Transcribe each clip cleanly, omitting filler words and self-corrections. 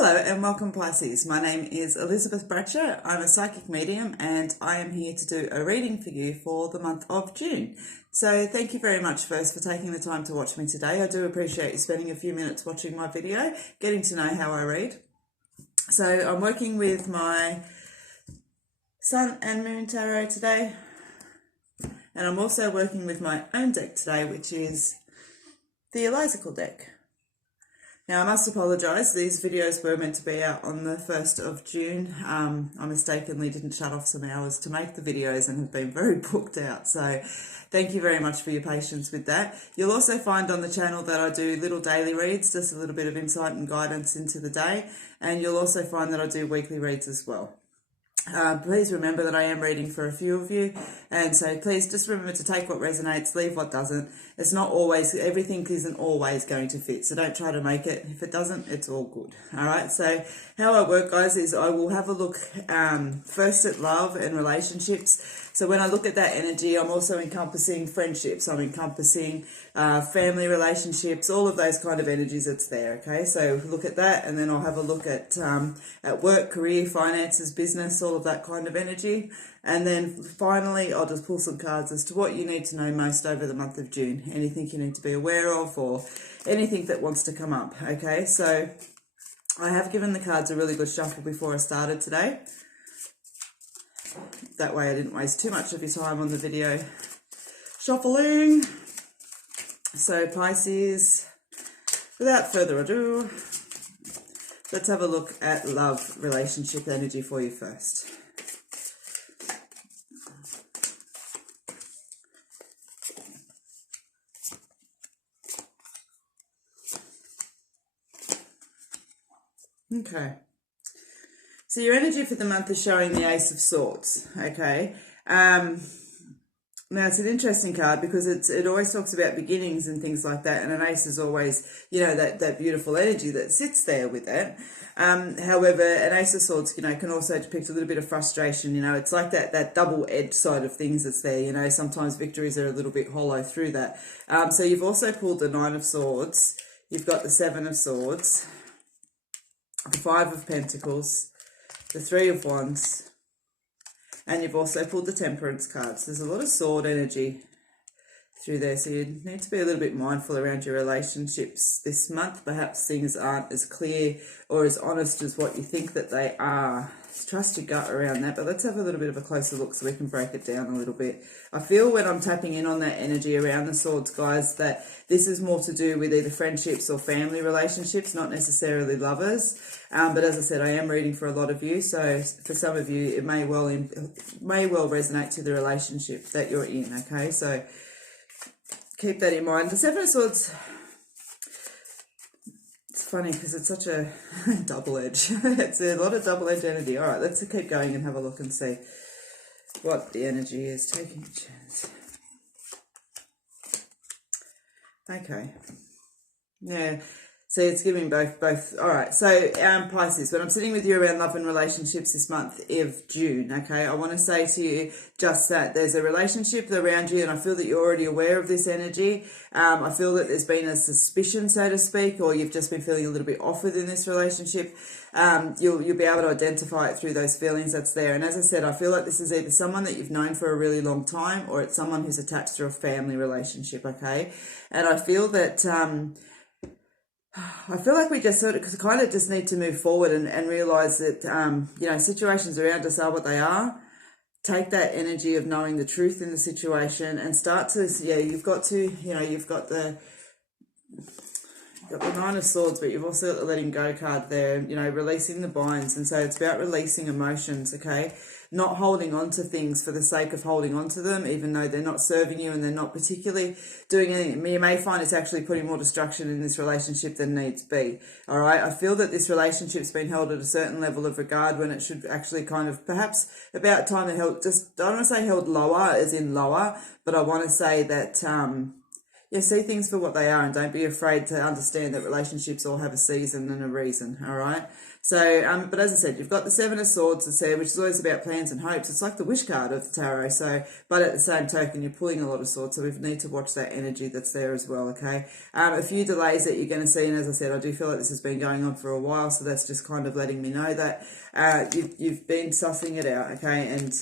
Hello and welcome Pisces. My name is Elizabeth Bratcher. I'm a psychic medium and I am here to do a reading for you for the month of June. So thank you very much first for taking the time to watch me today. I do appreciate you spending a few minutes watching my video, getting to know how I read. So I'm working with my Sun and Moon Tarot today, and I'm also working with my own deck today, which is the Elizical deck. Now, I must apologise, these videos were meant to be out on the 1st of June. I mistakenly didn't shut off some hours to make the videos and have been very booked out. So thank you very much for your patience with that. You'll also find on the channel that I do little daily reads, just a little bit of insight and guidance into the day. And you'll also find that I do weekly reads as well. Please remember that I am reading for a few of you, and so please just remember to take what resonates, leave what doesn't. It's not always, everything isn't always going to fit, so don't try to make it. If it doesn't, it's all good. All right, so how I work, guys, is I will have a look first at love and relationships. So when I look at that energy, I'm also encompassing friendships, I'm encompassing family relationships, all of those kind of energies that's there, okay? So look at that, and then I'll have a look at work, career, finances, business, all of that kind of energy. And then finally, I'll just pull some cards as to what you need to know most over the month of June, anything you need to be aware of or anything that wants to come up, okay? So I have given the cards a really good shuffle before I started today. That way I didn't waste too much of your time on the video shuffling. So Pisces, without further ado, let's have a look at love relationship energy for you first. Okay. So your energy for the month is showing the Ace of Swords, okay? Now, it's an interesting card because it always talks about beginnings and things like that, and an ace is always, you know, that beautiful energy that sits there with it. However, an Ace of Swords, you know, can also depict a little bit of frustration, you know. It's like that double-edged side of things that's there, you know. Sometimes victories are a little bit hollow through that. So you've also pulled the Nine of Swords. You've got the Seven of Swords, the Five of Pentacles, the Three of Wands, and you've also pulled the Temperance cards. There's a lot of sword energy through there, so you need to be a little bit mindful around your relationships this month. Perhaps things aren't as clear or as honest as what you think that they are. Trust your gut around that, but let's have a little bit of a closer look so we can break it down a little bit. I feel when I'm tapping in on that energy around the swords, guys, that this is more to do with either friendships or family relationships, not necessarily lovers. But as I said, I am reading for a lot of you, so for some of you, it may well resonate to the relationship that you're in, okay? So keep that in mind. The Seven of Swords, it's funny because it's such a double edge. It's a lot of double edge energy. All right, let's keep going and have a look and see what the energy is. Taking a chance. Okay. Yeah. So it's giving both. All right. So Pisces, when I'm sitting with you around love and relationships this month of June, okay, I want to say to you just that there's a relationship around you, and I feel that you're already aware of this energy. I feel that there's been a suspicion, so to speak, or you've just been feeling a little bit off within this relationship. You'll be able to identify it through those feelings that's there. And as I said, I feel like this is either someone that you've known for a really long time, or it's someone who's attached to a family relationship, okay? And I feel that like we just sort of kind of just need to move forward and realize that, you know, situations around us are what they are. Take that energy of knowing the truth in the situation and start to, you've got the Nine of Swords, but you've also got the letting go card there, you know, releasing the binds. And so it's about releasing emotions, okay? Not holding on to things for the sake of holding on to them, even though they're not serving you and they're not particularly doing anything. You may find it's actually putting more destruction in this relationship than needs be, all right? I feel that this relationship's been held at a certain level of regard when it should actually kind of perhaps about time to held, just, I don't want to say held lower as in lower, but I want to say that, Yeah, see things for what they are and don't be afraid to understand that relationships all have a season and a reason, all right? So, but as I said, you've got the Seven of Swords that's there, which is always about plans and hopes. It's like the wish card of the tarot. So, but at the same token, you're pulling a lot of swords. So we need to watch that energy that's there as well, okay? A few delays that you're going to see. And as I said, I do feel like this has been going on for a while. So that's just kind of letting me know that you've been sussing it out, okay? And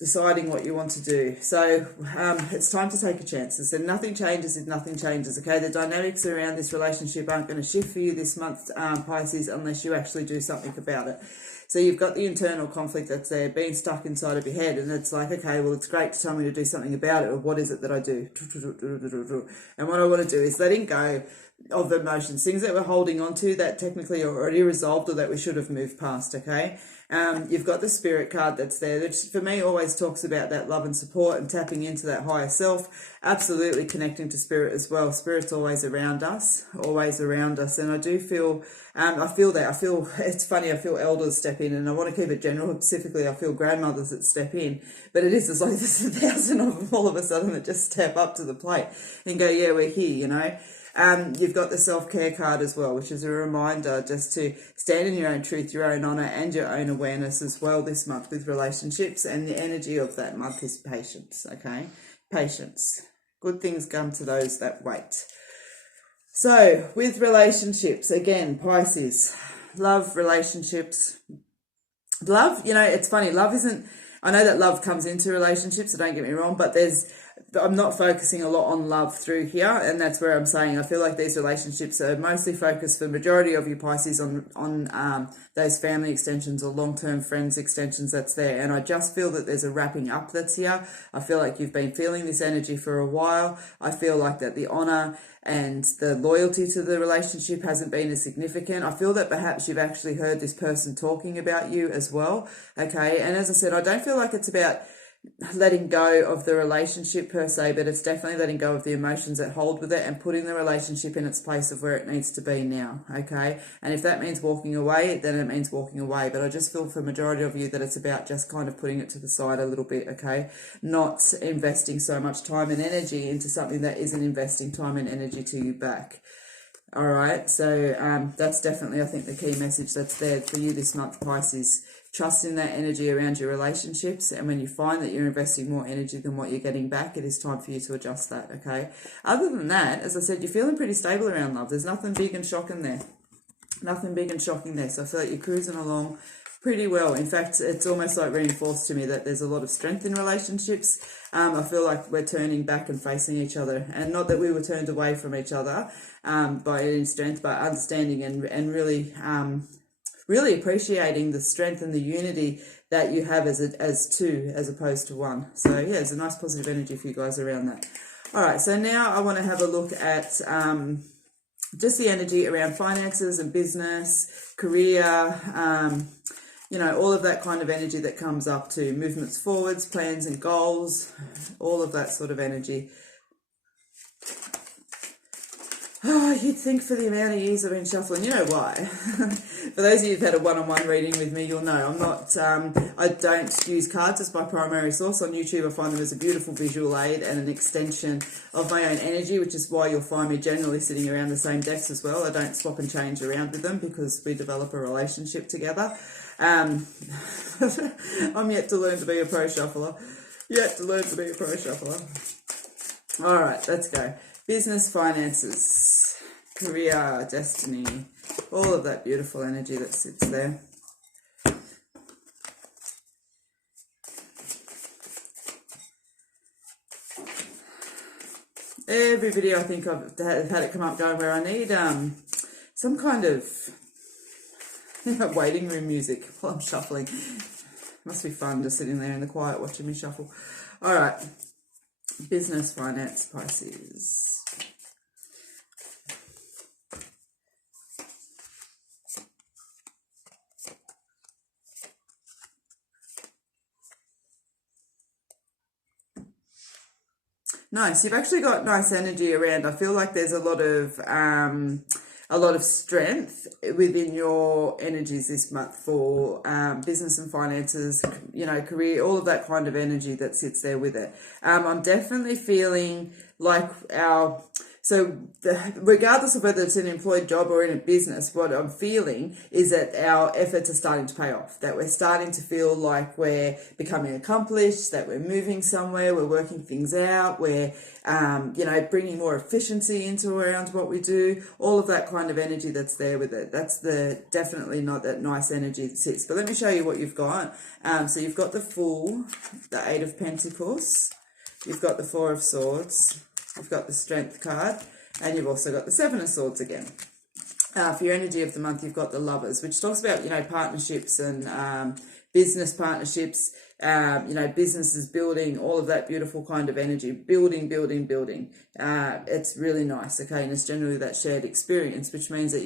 deciding what you want to do. So it's time to take a chance. And so nothing changes if nothing changes, okay? The dynamics around this relationship aren't going to shift for you this month, Pisces, unless you actually do something about it. So you've got the internal conflict that's there, being stuck inside of your head, and it's like, okay, well, it's great to tell me to do something about it, or what is it that I do? And what I want to do is letting go of emotions, things that we're holding on to that technically are already resolved or that we should have moved past, okay? You've got the Spirit card that's there, which for me always talks about that love and support and tapping into that higher self, absolutely connecting to Spirit as well. Spirit's always around us, and I do feel, I feel that, it's funny, I feel elders step in, and I want to keep it general, specifically I feel grandmothers that step in, but it is like there's 1,000 of them all of a sudden that just step up to the plate and go, yeah, we're here, you know. You've got the self-care card as well, which is a reminder just to stand in your own truth, your own honour and your own awareness as well this month with relationships. And the energy of that month is patience, okay? Patience. Good things come to those that wait. So with relationships, again, Pisces, love, relationships. Love, you know, it's funny, love isn't, I know that love comes into relationships, so don't get me wrong, but I'm not focusing a lot on love through here, and that's where I'm saying I feel like these relationships are mostly focused for the majority of you Pisces on those family extensions or long-term friends extensions that's there, and I just feel that there's a wrapping up that's here. I feel like you've been feeling this energy for a while. I feel like that the honour and the loyalty to the relationship hasn't been as significant. I feel that perhaps you've actually heard this person talking about you as well, okay? And as I said, I don't feel like it's about letting go of the relationship per se, but it's definitely letting go of the emotions that hold with it and putting the relationship in its place of where it needs to be now, okay? And if that means walking away, then it means walking away, but I just feel for the majority of you that it's about just kind of putting it to the side a little bit, okay? Not investing so much time and energy into something that isn't investing time and energy to you back. All right, so that's definitely, I think, the key message that's there for you this month, Pisces. Trust in that energy around your relationships, and when you find that you're investing more energy than what you're getting back, it is time for you to adjust that, okay? Other than that, as I said, you're feeling pretty stable around love. There's nothing big and shocking there. Nothing big and shocking there. So I feel like you're cruising along pretty well. In fact, it's almost like reinforced to me that there's a lot of strength in relationships. I feel like we're turning back and facing each other, and not that we were turned away from each other by any strength, but understanding and really appreciating the strength and the unity that you have as two as opposed to one. So yeah, there's a nice positive energy for you guys around that. All right, so now I want to have a look at just the energy around finances and business, career, you know, all of that kind of energy that comes up to movements forwards, plans and goals, all of that sort of energy. Oh, you'd think for the amount of years I've been shuffling, you know why. For those of you who've had a one-on-one reading with me, you'll know I'm not, I don't use cards as my primary source. On YouTube, I find them as a beautiful visual aid and an extension of my own energy, which is why you'll find me generally sitting around the same decks as well. I don't swap and change around with them because we develop a relationship together. I'm yet to learn to be a pro shuffler. All right, let's go. Business, finances, career, destiny, all of that beautiful energy that sits there. Every video I think I've had it come up going where I need some kind of waiting room music while I'm shuffling. Must be fun just sitting there in the quiet watching me shuffle. All right, business, finance, Pisces. Nice. You've actually got nice energy around. I feel like there's a lot of strength within your energies this month for business and finances, you know, career, all of that kind of energy that sits there with it. I'm definitely feeling like regardless of whether it's an employed job or in a business, what I'm feeling is that our efforts are starting to pay off, that we're starting to feel like we're becoming accomplished, that we're moving somewhere, we're working things out, we're, bringing more efficiency into around what we do, all of that kind of energy that's there with it. That's definitely not that nice energy that sits. But let me show you what you've got. So you've got the Fool, the Eight of Pentacles, you've got the Four of Swords, you've got the Strength card, and you've also got the Seven of Swords again. For your energy of the month, you've got the Lovers, which talks about, partnerships and business partnerships, businesses building, all of that beautiful kind of energy, building. It's really nice, okay? And it's generally that shared experience, which means that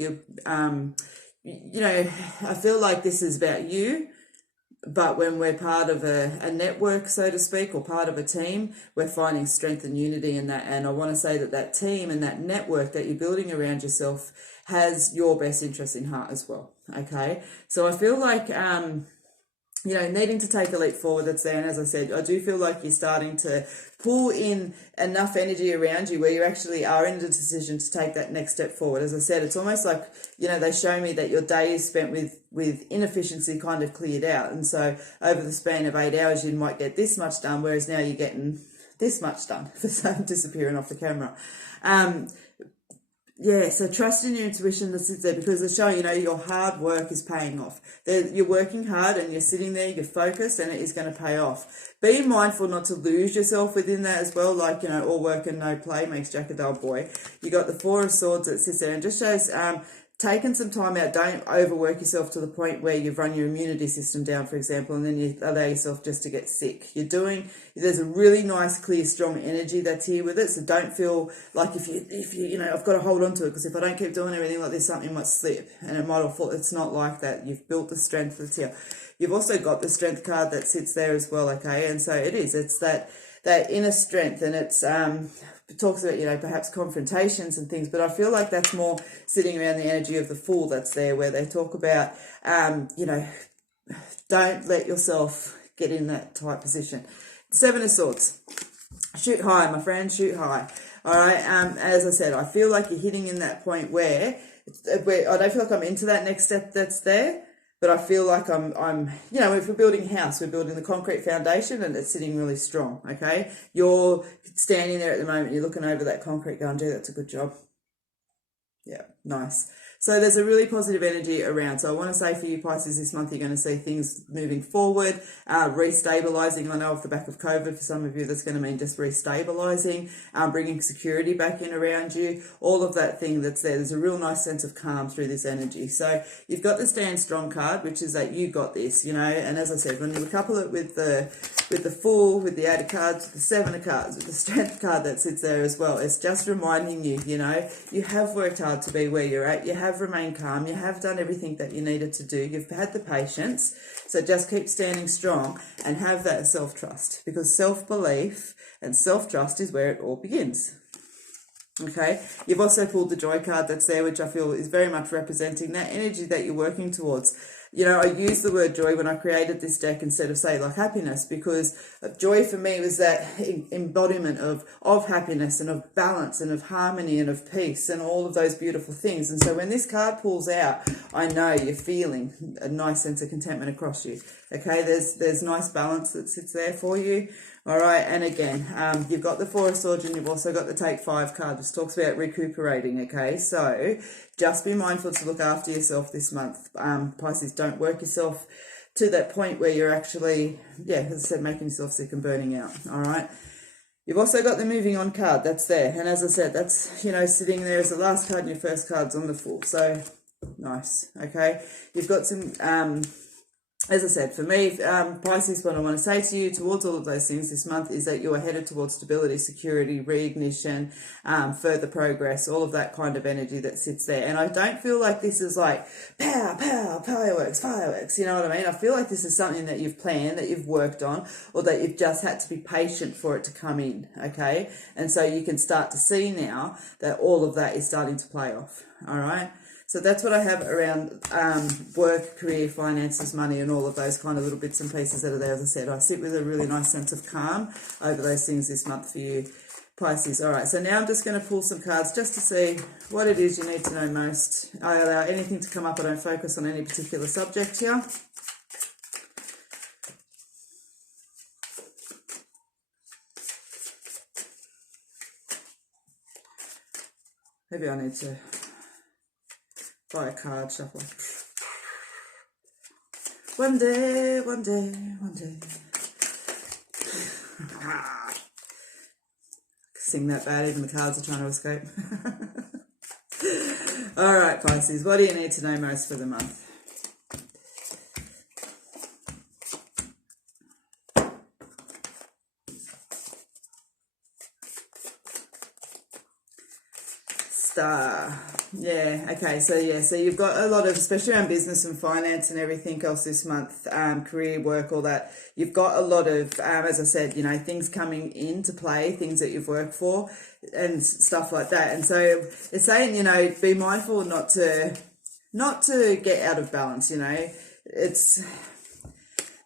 I feel like this is about you. But when we're part of a network, so to speak, or part of a team, we're finding strength and unity in that. And I want to say that team and that network that you're building around yourself has your best interest in heart as well, okay? So I feel like, needing to take a leap forward that's there. And as I said, I do feel like you're starting to pull in enough energy around you where you actually are in the decision to take that next step forward. As I said, it's almost like, they show me that your day is spent with inefficiency kind of cleared out. And so over the span of 8 hours, you might get this much done, whereas now you're getting this much done, disappearing off the camera. So trust in your intuition that sits there, because they're showing, your hard work is paying off. You're working hard and you're sitting there, you're focused, and it is going to pay off. Be mindful not to lose yourself within that as well, like, all work and no play makes Jack a dull boy. You got the Four of Swords that sits there and just shows taking some time out. Don't overwork yourself to the point where you've run your immunity system down, for example, and then you allow yourself just to get sick. There's a really nice, clear, strong energy that's here with it. So don't feel like if you I've got to hold on to it, because if I don't keep doing everything like this, something might slip and it might all fall. It's not like that. You've built the strength that's here. You've also got the Strength card that sits there as well, okay? And so it's that inner strength, and it talks about, perhaps confrontations and things, but I feel like that's more sitting around the energy of the Fool that's there, where they talk about, don't let yourself get in that tight position. Seven of Swords. Shoot high, my friend, shoot high. All right. As I said, I feel like you're hitting in that point where I don't feel like I'm into that next step that's there, but I feel like I'm if we're building a house, we're building the concrete foundation and it's sitting really strong, okay? You're standing there at the moment, you're looking over that concrete going, gee, that's a good job. Yeah, nice. So there's a really positive energy around. So I want to say for you, Pisces, this month you're going to see things moving forward, restabilizing. I know off the back of COVID, for some of you, that's going to mean just restabilizing, bringing security back in around you, all of that thing that's there. There's a real nice sense of calm through this energy. So you've got the Stand Strong card, which is that you got this, and as I said, when you couple it with the Fool, with the Eight of Cards, with the Seven of Cards, with the Strength card that sits there as well, it's just reminding you, you have worked hard to be where you're at. You have remained calm. You have done everything that you needed to do. You've had the patience. So just keep standing strong and have that self-trust, because self-belief and self-trust is where it all begins. Okay, you've also pulled the Joy card that's there, which I feel is very much representing that energy that you're working towards. I used the word joy when I created this deck instead of, say, like happiness, because joy for me was that embodiment of happiness and of balance and of harmony and of peace and all of those beautiful things. And so when this card pulls out, I know you're feeling a nice sense of contentment across you. Okay, there's nice balance that sits there for you. All right, and again, you've got the Four of Swords and you've also got the Take 5 card, which talks about recuperating, okay? So just be mindful to look after yourself this month. Pisces, don't work yourself to that point where you're actually, as I said, making yourself sick and burning out, all right? You've also got the Moving On card, that's there. And as I said, that's, sitting there as the last card and your first card's on the Fool. So nice, okay? You've got some... as I said, for me, Pisces, what I want to say to you towards all of those things this month is that you are headed towards stability, security, reignition, further progress, all of that kind of energy that sits there. And I don't feel like this is like pow, pow, fireworks, you know what I mean? I feel like this is something that you've planned, that you've worked on, or that you've just had to be patient for it to come in, okay? And so you can start to see now that all of that is starting to play off, all right? So that's what I have around work, career, finances, money, and all of those kind of little bits and pieces that are there. As I said, I sit with a really nice sense of calm over those things this month for you. Pisces. All right, so now I'm just going to pull some cards just to see what it is you need to know most. I allow anything to come up. I don't focus on any particular subject here. Maybe I need to buy a card shuffle. One day, one day, one day. Sing that bad, even the cards are trying to escape. All right, Pisces, what do you need to know most for the month? Star. Yeah, okay, so you've got a lot of, especially around business and finance and everything else this month, career, work, all that. You've got a lot of, as I said, you know, things coming into play, things that you've worked for and stuff like that. And so it's saying, you know, be mindful not to get out of balance, you know. It's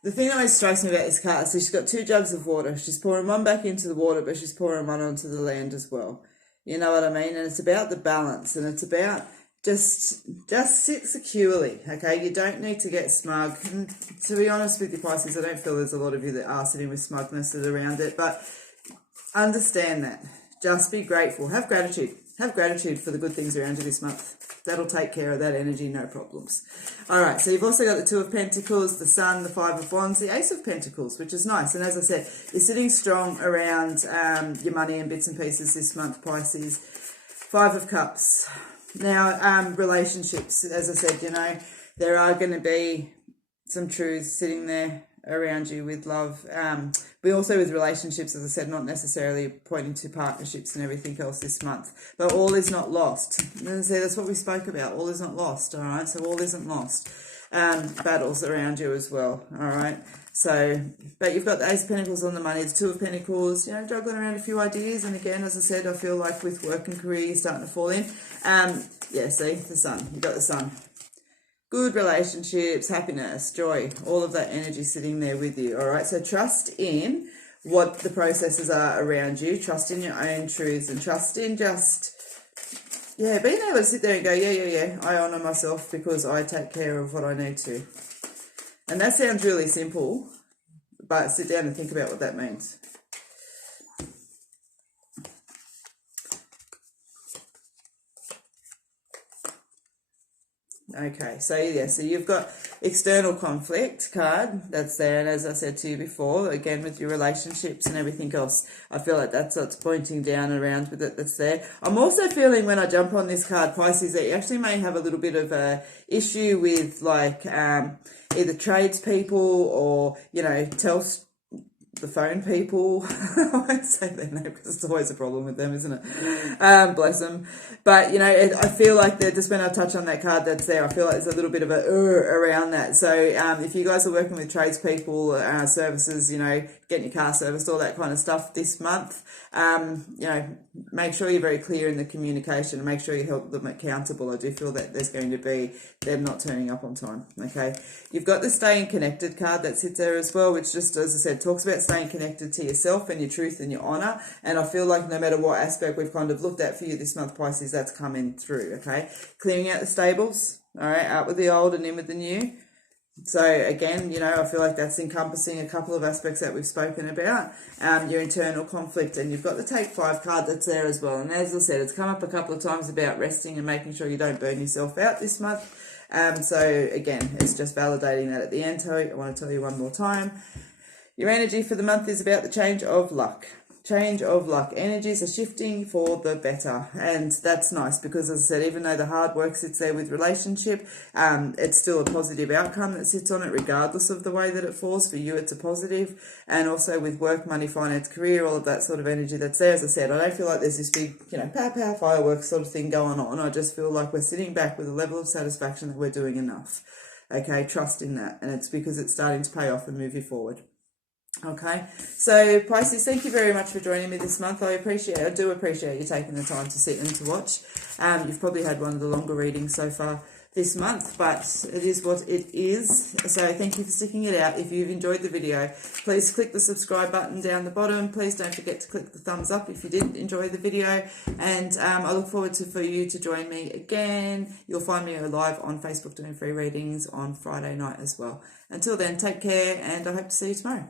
the thing that most strikes me about this card. So she's got 2 jugs of water. She's pouring one back into the water, but she's pouring one onto the land as well. You know what I mean? And it's about the balance, and it's about just sit securely, okay? You don't need to get smug. And to be honest with you, Pisces, I don't feel there's a lot of you that are sitting with smugness around it, but understand that. Just be grateful. Have gratitude. Have gratitude for the good things around you this month. That'll take care of that energy, no problems. All right, so you've also got the 2 of Pentacles, the Sun, the 5 of Wands, the Ace of Pentacles, which is nice. And as I said, you're sitting strong around your money and bits and pieces this month, Pisces. 5 of Cups. Now, relationships, as I said, you know, there are going to be some truths sitting there around you with love, but also with relationships, as I said, not necessarily pointing to partnerships and everything else this month, but all is not lost. And as I said, that's what we spoke about, all is not lost. All right, so all isn't lost. Battles around you as well. All right, so but you've got the Ace of Pentacles on the money, the 2 of Pentacles, you know, juggling around a few ideas. And again, as I said, I feel like with work and career you're starting to fall in. Yeah, see the Sun, you've got the Sun. Good relationships, happiness, joy, all of that energy sitting there with you, all right? So trust in what the processes are around you. Trust in your own truths, and trust in just, yeah, being able to sit there and go, yeah, I honour myself because I take care of what I need to. And that sounds really simple, but sit down and think about what that means. Okay, so yeah, so you've got external conflict card that's there, and as I said to you before, again with your relationships and everything else, I feel like that's what's pointing down around with it that's there. I'm also feeling when I jump on this card, Pisces, that you actually may have a little bit of a issue with like either tradespeople or, you know, the phone people. I won't say their name because it's always a problem with them, isn't it? Bless them. But, you know, I feel like that just when I touch on that card that's there, I feel like there's a little bit of a around that. So if you guys are working with tradespeople, services, you know, getting your car serviced, all that kind of stuff this month, you know, make sure you're very clear in the communication and make sure you help them accountable. I do feel that there's going to be them not turning up on time, okay? You've got the staying connected card that sits there as well, which just, as I said, talks about staying connected to yourself and your truth and your honour. And I feel like no matter what aspect we've kind of looked at for you this month, Pisces, that's coming through, okay? Clearing out the stables, all right, out with the old and in with the new. So again, you know, I feel like that's encompassing a couple of aspects that we've spoken about, your internal conflict, and you've got the Take 5 card that's there as well. And as I said, it's come up a couple of times about resting and making sure you don't burn yourself out this month. So again, it's just validating that at the end. I want to tell you one more time. Your energy for the month is about the change of luck. Change of luck. Energies are shifting for the better. And that's nice because, as I said, even though the hard work sits there with relationship, it's still a positive outcome that sits on it regardless of the way that it falls. For you, it's a positive. And also with work, money, finance, career, all of that sort of energy that's there. As I said, I don't feel like there's this big, you know, pow, fireworks sort of thing going on. I just feel like we're sitting back with a level of satisfaction that we're doing enough. Okay, trust in that. And it's because it's starting to pay off and move you forward. Okay, so Pisces, thank you very much for joining me this month. I do appreciate you taking the time to sit and to watch. You've probably had one of the longer readings so far this month, but it is what it is. So thank you for sticking it out. If you've enjoyed the video, please click the subscribe button down the bottom. Please don't forget to click the thumbs up if you did enjoy the video, and I look forward for you to join me again. You'll find me live on Facebook doing free readings on Friday night as well. Until then, take care, and I hope to see you tomorrow.